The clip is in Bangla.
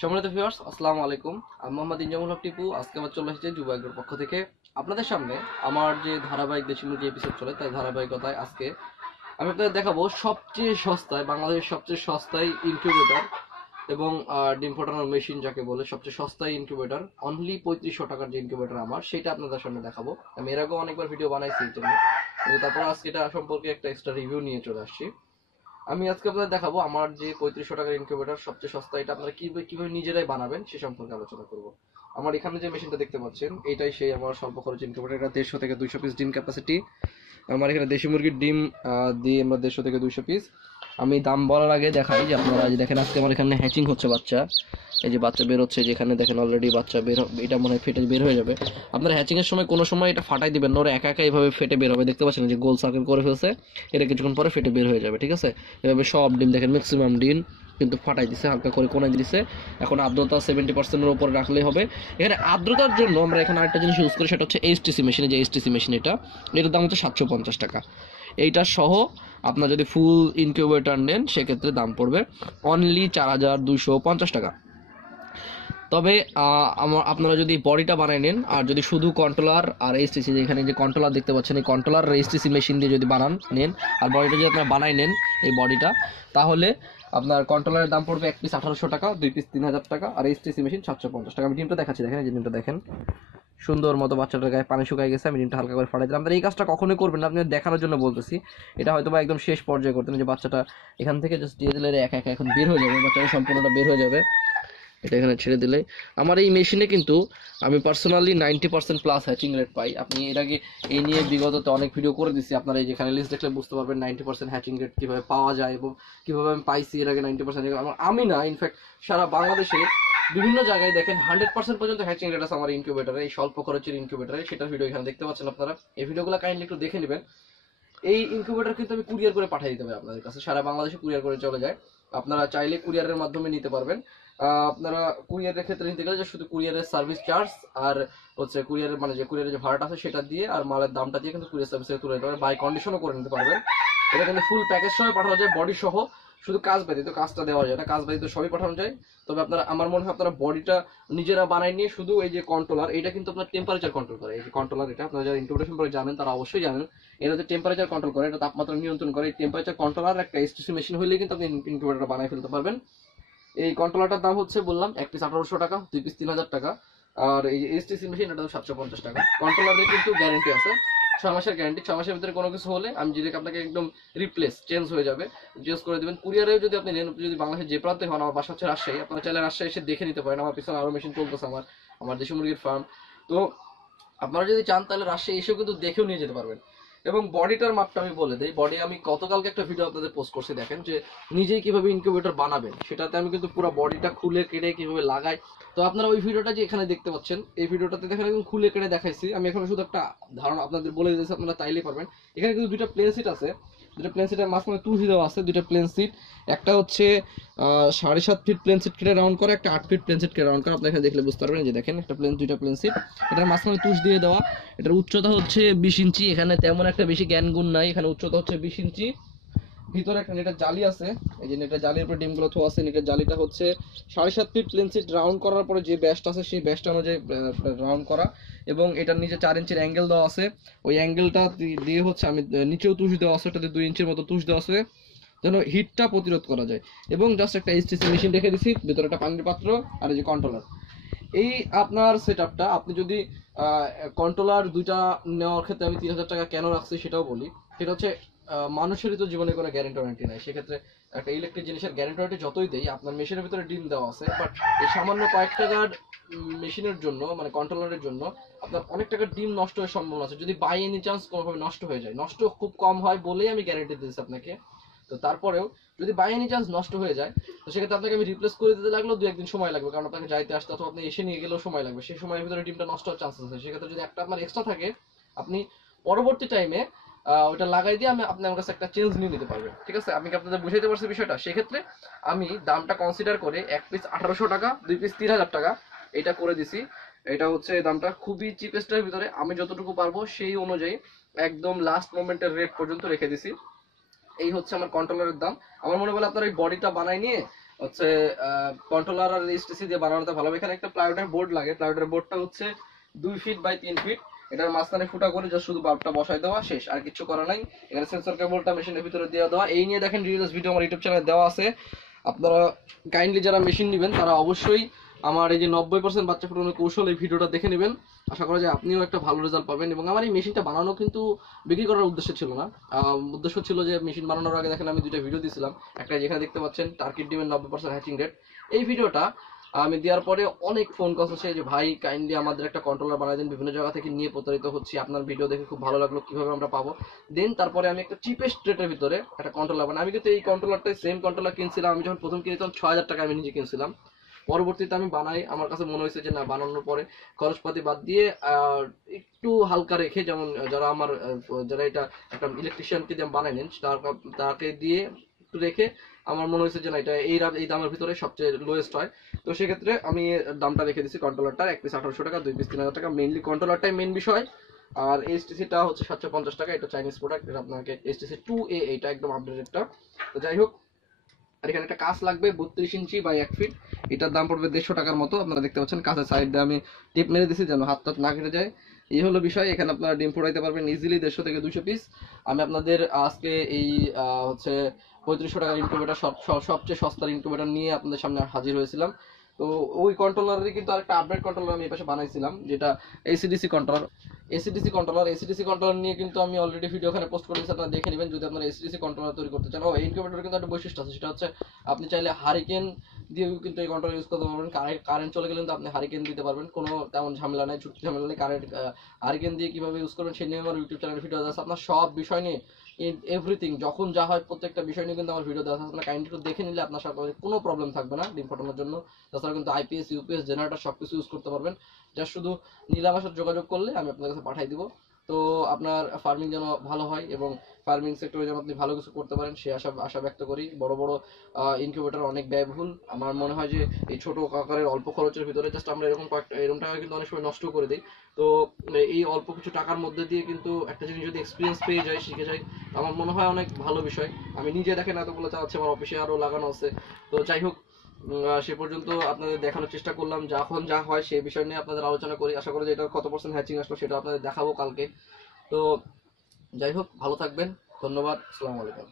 সম্মানিত ভিউয়ার্স আসসালামু আলাইকুম। আমি মোহাম্মদ ইনজামুল হক টিপু। আজকে আমার চলে এসেছে যুব যুবাগ্রোর পক্ষ থেকে। আপনাদের সামনে আমার যে ধারাবাহিক দেশি মুরগি এপিসোড চলে তাই ধারাবাহিকতায় আজকে আমি আপনাদের দেখাবো সবচেয়ে সস্তায়, বাংলাদেশের সবচেয়ে সস্তায় ইনকিউবেটর এবং ডিম ফোটানোর মেশিন যাকে বলে, সবচেয়ে সস্তায় ইনকিউবেটর অনলি পঁয়ত্রিশশো টাকার যে ইনকিউবেটর আমার, সেটা আপনাদের সামনে দেখাবো। আমি এর আগেও অনেকবার ভিডিও বানাইছি জন্য। তারপর আজকে এটা সম্পর্কে একটা এক্সট্রা রিভিউ নিয়ে চলে আসছি। আমি আজকে আপনাদের দেখাবো আমার যে পঁয়ত্রিশশো টাকার ইনকিউবেটার সবচেয়ে সস্তা, এটা আপনারা কীভাবে কীভাবে নিজেরাই বানাবেন সে সম্পর্কে আলোচনা করব। আমার এখানে যে মেশিনটা দেখতে পাচ্ছেন, এটাই সেই আমার স্বল্প খরচ ইনকিউবেটার এটা দেড়শো থেকে দুইশো পিস ডিম ক্যাপাসিটি আমার এখানে দেশি মুরগির ডিম দিয়ে আমরা দেড়শো থেকে দুইশো পিস আমি দাম বলার আগে দেখাই যে আপনারা দেখেন আজকে আমার এখানে হ্যাচিং হচ্ছে বাচ্চা। এই যে বাচ্চা বের হচ্ছে যেখানে দেখেন অলরেডি বাচ্চা বের এটা মনে হয় ফেটে বের হয়ে যাবে। আপনারা হ্যাচিং এর সময় কোনো সময় এটা ফাটাই দিবেন না, ওরা একা একা এইভাবে ফেটে বের হবে। দেখতে পাচ্ছেন যে গোল সার্কেল করে ফেলছে, এটা কিছুক্ষণ পরে ফেটে বের হয়ে যাবে, ঠিক আছে? এভাবে সব ডিম দেখেন ম্যাক্সিমাম ডিম কিন্তু ফাটাই দিছে, হালকা করে কোনায় দিছে। এখন আর্দ্রতা সেভেন্টি পার্সেন্টের উপরে রাখলেই হবে। এখানে আর্দ্রতার জন্য আমরা এখানে আরেকটা জিনিস ইউজ করি, সেটা হচ্ছে এইচটিসি মেশিনে যে এইচটিসি মেশিন এটা। এটার দাম হচ্ছে সাতশো পঞ্চাশ টাকা। এইটা সহ আপনার যদি ফুল ইনকিউবেটর নেন, সেক্ষেত্রে দাম পড়বে অনলি চার হাজার দুশো পঞ্চাশ টাকা। তবে আপনারা যদি বডিটা বানাই নেন, আর যদি শুধু কন্ট্রোলার আর এইচটিসি যেখানে যে কন্ট্রোলার দেখতে পাচ্ছেন, এই কন্ট্রোলার আর এইচটিসি মেশিন দিয়ে যদি বানান নেন, আর বডিটা যদি আপনারা বানাই নেন, এই বডিটা, তাহলে আপনার কন্ট্রোলারের দাম পড়বে এক পিস আঠারোশো টাকা, দুই পিস তিন হাজার টাকা, আর এইচটিসি মেশিন সাতশো পঞ্চাশ টাকা। আমি ডিমটা দেখাচ্ছি, দেখেন এই যে ডিমটা দেখেন। সুন্দর মতো বাচ্চাটার গায়ে পানি শুকাই গেছে, আমি ডিমটা হালকা করে ফাটাই দিলাম। আপনারা এই কাজটা কখনোই করবেন না, আপনি দেখানোর জন্য বলতেছি। এটা হয়তো বা একদম শেষ পর্যায়ে করতেন যে বাচ্চাটা এখান থেকে জাস্ট দিয়ে দিলে একা একা এখন বের হয়ে যাবে, বাচ্চাটা সম্পূর্ণটা বের হয়ে যাবে। এটা এখানে ছেড়ে দিলে। আমার এই মেশিনে কিন্তু আমি personally ninety percent plus hatching rate পাই। আপনি এর আগে এই নিয়ে বিগততে অনেক ভিডিও করে দিছি। আপনারা এই যেখানে লিস্ট দেখলে বুঝতে পারবেন নাইনটি পার্সেন্ট হ্যাচিং রেট কীভাবে পাওয়া যায় এবং কীভাবে আমি পাইছি এর আগে নাইনটি পার্সেন্ট আমি না ইনফ্যাক্ট সারা বাংলাদেশে বিভিন্ন জায়গায় দেখেন হান্ড্রেড পার্সেন্ট পর্যন্ত হ্যাচিং রেট আছে আমার ইনকিউবেটারে এই স্বল্প খরচের ইনকিউবেটারে সেটার ভিডিও এখানে দেখতে পাচ্ছেন আপনারা। এই ভিডিওগুলো কাইন্ডলি একটু দেখে নেবেন। এই ইনকিউবেটর কিন্তু আমি কুরিয়ার করে পাঠিয়ে দিতে পারি আপনাদের কাছে। সারা বাংলাদেশে কুরিয়ার করে চলে যায়। আপনারা চাইলে কুরিয়ারের মাধ্যমে নিতে পারবেন। আপনারা কুরিয়ারের ক্ষেত্রে নিতে গেলে যে শুধু কুরিয়ারের সার্ভিস চার্জ আর হচ্ছে কুরিয়ারের মানে যে কুরিয়ারের যে ভাড়াটা আছে সেটা দিয়ে আর মালের দামটা দিয়ে কিন্তু কুরিয়ার সার্ভিস তুলে নিতে পারবেন বাই কন্ডিশনও করে নিতে পারবেন। এটা কিন্তু ফুল প্যাকেজ সহ পাঠানো যায় বডি সহ, শুধু কাজ ব্যতীত, কাজটা দেওয়া যায় না, কাজ ব্যতীত সবই পাঠানো যায়। তবে আপনারা, আমার মনে হয় আপনারা বডিটা নিজেরা বানাই নিয়ে শুধু এই যে কন্ট্রোলার এটা কিন্তু আপনার টেম্পারেচার কন্ট্রোল করে। এই যে কন্ট্রোলার এটা, আপনারা যারা ইন্টিগ্রেশন সম্পর্কে জানেন তারা অবশ্যই জানেন, এটা হচ্ছে টেম্পারেচার কন্ট্রোল করে, এটা তাপমাত্রা নিয়ন্ত্রণ করে। এই টেম্পারেচার কন্ট্রোলার একটা এসটিসি মেশিন হলে কিন্তু আপনি ইনকিউবেটরটা বানাই ফেলতে পারবেন। এই কন্ট্রোলারটার দাম হচ্ছে বললাম, এক পিস আঠারোশো টাকা, দুই পিস তিন হাজার টাকা। আর এই এসটিসি মেশিন এটা সাতশো পঞ্চাশ টাকা। কন্ট্রোলারের কিন্তু গ্যারেন্টি আছে। ছয় মাসের গ্যারেন্টি ছয় মাসের ভিতরে কোনো কিছু হলে আমি যদি আপনাকে একদম রিপ্লেস চেঞ্জ হয়ে যাবে। চেঞ্জ করে দেবেন। কুরিয়ারেও যদি আপনি নেন, যদি বাংলাদেশের যে প্রান্তে হন, আমার বাসা হচ্ছে রাজশাহী, আপনারা চাইলে রাজশাহী এসে দেখে নিতে পারেন। আমার পিছনে আরও মেশিন চলতেছে আমার আমার দেশি মুরগির ফার্ম তো আপনারা যদি চান, তাহলে রাজশাহী এসেও কিন্তু দেখেও নিয়ে যেতে পারবেন। এবং বডিটার মাপটা আমি বলে দিই। বডি আমি গতকালকে একটা ভিডিও আপনাদের পোস্ট করছি, দেখেন যে নিজেই কীভাবে ইনকিউবেটর বানাবেন, সেটাতে আমি কিন্তু পুরো বডিটা খুলে কেটে কীভাবে লাগাই। তো আপনারা ওই ভিডিওটা যে এখানে দেখতে পাচ্ছেন, এই ভিডিওটাতে দেখেন একদম খুলে কেটে দেখাইছি। আমি এখানে শুধু একটা ধারণা আপনাদের বলে দিয়েছি আপনারা তাইলেই পারবেন। এখানে কিন্তু দুইটা প্লেন সিট আছে। দুটো প্লেন সিটের মাঝখানে তুলসি দেওয়া আছে, দুইটা প্লেন সিট একটা হচ্ছে সাড়ে সাত ফিট প্লেন সিট কেটে রাউন্ড করে, একটা আট ফিট প্লেন সিট কেটে রাউন্ড করে। আপনি এখানে দেখলে বুঝতে পারবেন যে দেখেন, একটা প্লেন দুইটা প্লেন সিট এটার মাঝখানে তুষ দিয়ে দেওয়া। এটার উচ্চতা হচ্ছে বিশ ইঞ্চি, এখানে তেমন একটা বেশি জ্ঞান গুণ নাই। এখানে উচ্চতা হচ্ছে বিশ ইঞ্চি। ভিতরে একটা নেটের জালি আছে। এই যে নেটের জালির উপরে ডিমগুলো থোয়া আছে, নেটের জালিটা হচ্ছে সাড়ে সাত ফিট প্লেন সিট রাউন্ড করার পরে যে ব্যাসটা আছে, সেই ব্যাসটা অনুযায়ী রাউন্ড করা। এবং এটার নিচে চার ইঞ্চির অ্যাঙ্গেল দেওয়া আছে। ওই অ্যাঙ্গেলটা দিয়ে হচ্ছে আমি নিচেও তুষ দেওয়া আছে, ওটাতে দুই ইঞ্চির মতো তুষ দেওয়া আছে, যেন হিটটা প্রতিরোধ করা যায়। এবং জাস্ট একটা এইচটিসি মেশিন রেখে দিছি, ভিতরে একটা পানির পাত্র আর এই যে কন্ট্রোলার এই আপনার সেট আপনি যদি কন্ট্রোলার দুইটা নেওয়ার ক্ষেত্রে আমি তিন হাজার টাকা কেন রাখছি সেটাও বলি। সেটা হচ্ছে মানুষেরই তো জীবনে কোনো গ্যারেন্টি ওয়ারেন্টি নাই। সেক্ষেত্রে একটা ইলেকট্রিক জিনিসের গ্যারেন্টি ওয়ারেন্টি যতই দেই, আপনার মেশিনের ভিতরে ডিম দেওয়া আছে বাট এই সামান্য কয়েক টাকার মেশিনের জন্য মানে কন্ট্রোলারের জন্য, আপনার অনেক টাকার ডিম নষ্ট হওয়ার সম্ভাবনা আছে। যদি বাই এনি চান্স কোনোভাবে নষ্ট হয়ে যায়, নষ্ট খুব কম হয় বলেই আমি গ্যারেন্টি দিয়েছি আপনাকে। তো তারপরেও যদি বাই এনি চান্স নষ্ট হয়ে যায়, তো সেক্ষেত্রে আপনাকে আমি রিপ্লেস করে দিতে লাগলেও দু একদিন সময় লাগবে, কারণ আপনাকে যাইতে আসতে অথবা আপনি এসে নিয়ে গেলেও সময় লাগবে। সেই সময়ের ভিতরে ডিমটা নষ্ট হওয়ার চান্সেস আছে। সেক্ষেত্রে যদি একটা আপনার এক্সট্রা থাকে, আপনি পরবর্তী টাইমে ওটা লাগাই দিয়ে আমি আপনি আমার কাছে একটা চেঞ্জ নিয়ে নিতে পারবেন ঠিক আছে? আমি কি আপনাদের বুঝাইতে পারছি বিষয়টা? সেক্ষেত্রে আমি দামটা কনসিডার করে এক পিস আঠারোশো টাকা, দুই পিস তিন হাজার টাকা এটা করে দিছি। এটা হচ্ছে দামটা খুবই চিপেস্টের ভিতরে। আমি যতটুকু পারব সেই অনুযায়ী একদম লাস্ট মোমেন্টের রেট পর্যন্ত রেখে দিছি। এই হচ্ছে আমার কন্ট্রোলারের দাম। আমার মনে বলে আপনার এই বডিটা বানাই নিয়ে হচ্ছে কন্ট্রোলার আর এসটিসি দিয়ে বানানোতে ভালো। এখানে একটা প্লাইউডের বোর্ড লাগে। প্লাইউডের বোর্ডটা হচ্ছে দুই ফিট বাই তিন ফিট এটার মাঝখানে ফুটা করে জাস্ট শুধু বাল্বটা বসাই দেওয়া, শেষ। আর কিছু করা নাই। এখানে সেন্সর কেবলটা মেশিনের ভিতরে দেওয়া দেওয়া। এই নিয়ে দেখেন রিলস ভিডিও আমার ইউটিউব চ্যানেলে দেওয়া আছে। আপনারা কাইন্ডলি যারা মেশিন নেবেন, তারা অবশ্যই আমার এই যে নব্বই পার্সেন্ট বাচ্চা ফুটানোর কৌশল এই ভিডিওটা দেখে নেবেন। আশা করা যায় আপনিও একটা ভালো রেজাল্ট পাবেন এবং আমার এই মেশিনটা বানানো কিন্তু বিক্রি করার উদ্দেশ্য ছিল না। উদ্দেশ্য ছিল যে মেশিন বানানোর আগে দেখেন আমি দুইটা ভিডিও দিয়েছিলাম। একটা যেখানে দেখতে পাচ্ছেন টার্কির ডিমের নব্বই পার্সেন্ট হ্যাচিং রেট এই ভিডিওটা আমি দেওয়ার পরে অনেক ফোন কল আসে যে ভাই কাইন্ডলি আমাদের একটা কন্ট্রোলার বানাই দেন, বিভিন্ন জায়গা থেকে নিয়ে প্রতারিত হচ্ছি, আপনার ভিডিও দেখে খুব ভালো লাগল, কীভাবে আমরা পাবো? দেন তারপরে আমি একটা চিপেস্ট রেটের ভিতরে একটা কন্ট্রোলার বানাই। আমি কিন্তু এই কন্ট্রোলারটাই সেম কন্ট্রোলার কিনছিলাম, আমি যখন প্রথম কিনেছিলাম, ছয় হাজার টাকা আমি নিজে কিনছিলাম। পরবর্তীতে আমি বানাই, আমার কাছে মনে হয়েছে যে না, বানানোর পরে খরচপাতি বাদ দিয়ে একটু হালকা রেখে, যেমন যারা আমার যারা এটা একটা ইলেকট্রিশিয়ানকে দিয়ে বানাই নেন তাকে দিয়ে একটু রেখে আমার মনে হয়েছে যে না, এটা এই এই দামের ভিতরে সবচেয়ে লোয়েস্ট হয়। তো সেক্ষেত্রে আমি দামটা রেখে দিচ্ছি কন্ট্রোলারটার এক পিস আঠারোশো টাকা, দুই পিস তিন হাজার টাকা। মেইনলি কন্ট্রোলারটাই মেইন বিষয়। আর এসটিসিটা হচ্ছে সাতশো পঞ্চাশ টাকা, এটা চাইনিজ প্রোডাক্ট এটা আপনাকে এসটিসি টু এ এইটা একদম আপডেটেডটা তো যাই হোক, আর এখানে একটা কাজ লাগবে, বত্রিশ ইঞ্চি বাই এক ফিট এটার দাম পড়বে দেড়শো টাকার মতো, আপনারা দেখতে পাচ্ছেন কাঁচের সাইড সাইডে আমি টিপ মেরে দিছি যেন হাত টাত না কেটে যায়। এই হলো বিষয়, এখানে আপনারা ডিম ফোড়াইতে পারবেন ইজিলি দেড়শো থেকে দুশো পিস আমি আপনাদের আজকে এই হচ্ছে পঁয়ত্রিশশো টাকার ইনকিউবেটার সব, সব- সবচেয়ে সস্তার ইনকিউবেটার নিয়ে আপনাদের সামনে হাজির হয়েছিলাম। তো ওই কন্ট্রোলারেরই কিন্তু আরেকটা আপডেট কন্ট্রোলার আমি এই পাশে বানাইছিলাম, যেটা AC DC controller AC DC controller AC DC controller নিয়ে কিন্তু আমি অলরেডি ভিডিও এখানে পোস্ট করেছি, আপনারা দেখে নেবেন। যদি আপনারা এসিডিসি কন্ট্রোলার তৈরি করতে চান, ও ইনকিউবেটার কিন্তু একটা বৈশিষ্ট্য আছে, সেটা হচ্ছে আপনি চাইলে হারিকেন দিয়েও কিন্তু এই কন্ট্রোল ইউজ করতে পারবেন। কারেন্ট কারেন্ট চলে গেলে কিন্তু আপনি হারিকেন দিতে পারবেন। কোনো তেমন ঝামেলা নাই ছুটি ঝামেলা নেই। কারেন্ট হারিকেন দিয়ে কীভাবে ইউজ করবেন সেই নিয়ে আমার ইউটিউব চ্যানেলে ভিডিও আছে। আপনার সব বিষয় নিয়ে এভরিথিং যখন যা হয় প্রত্যেকটা বিষয় নিয়ে কিন্তু আমার ভিডিও দেওয়া আছে। আপনার কাইন্ডলি একটু দেখে নিলে আপনার সাথে কোনো প্রবলেম থাকবে না ডিম ফোটানোর জন্য। তাছাড়া কিন্তু আইপিএস ইউপিএস জেনারেটর সব কিছু ইউজ করতে পারবেন। জাস্ট শুধু নিলামের সাথে যোগাযোগ করলে আমি আপনার কাছে পাঠাই দিব। তো আপনার ফার্মিং যেন ভালো হয় এবং ফার্মিং সেক্টরে যেন আপনি ভালো কিছু করতে পারেন, সে আশা আশা ব্যক্ত করি। বড় বড় ইনকিউবেটর অনেক ব্যয়বহুল। আমার মনে হয় যে এই ছোট আকারের অল্প খরচের ভিতরে জাস্ট আমরা এরকম কয়েকটা এরকম টাকা কিন্তু অনেক সময় নষ্ট করে দিই। তো এই অল্প কিছু টাকার মধ্যে দিয়ে কিন্তু একটা জিনিস যদি এক্সপিরিয়েন্স পেয়ে যায় শিখে যায় আমার মনে হয় অনেক ভালো বিষয়। আমি নিজে দেখেন এতগুলো চালাচ্ছি আমার অফিসে আরও লাগানো আছে। তো যাই হোক সে পর্যন্ত আপনাদের দেখানোর চেষ্টা করলাম। যখন যা হয় সেই বিষয় নিয়ে আপনাদের আলোচনা করি। আশা করি যে এটার কত পার্সেন্ট হ্যাচিং আসলো সেটা আপনাদের দেখাবো কালকে। তো যাই হোক, ভালো থাকবেন। ধন্যবাদ। আসসালামু আলাইকুম।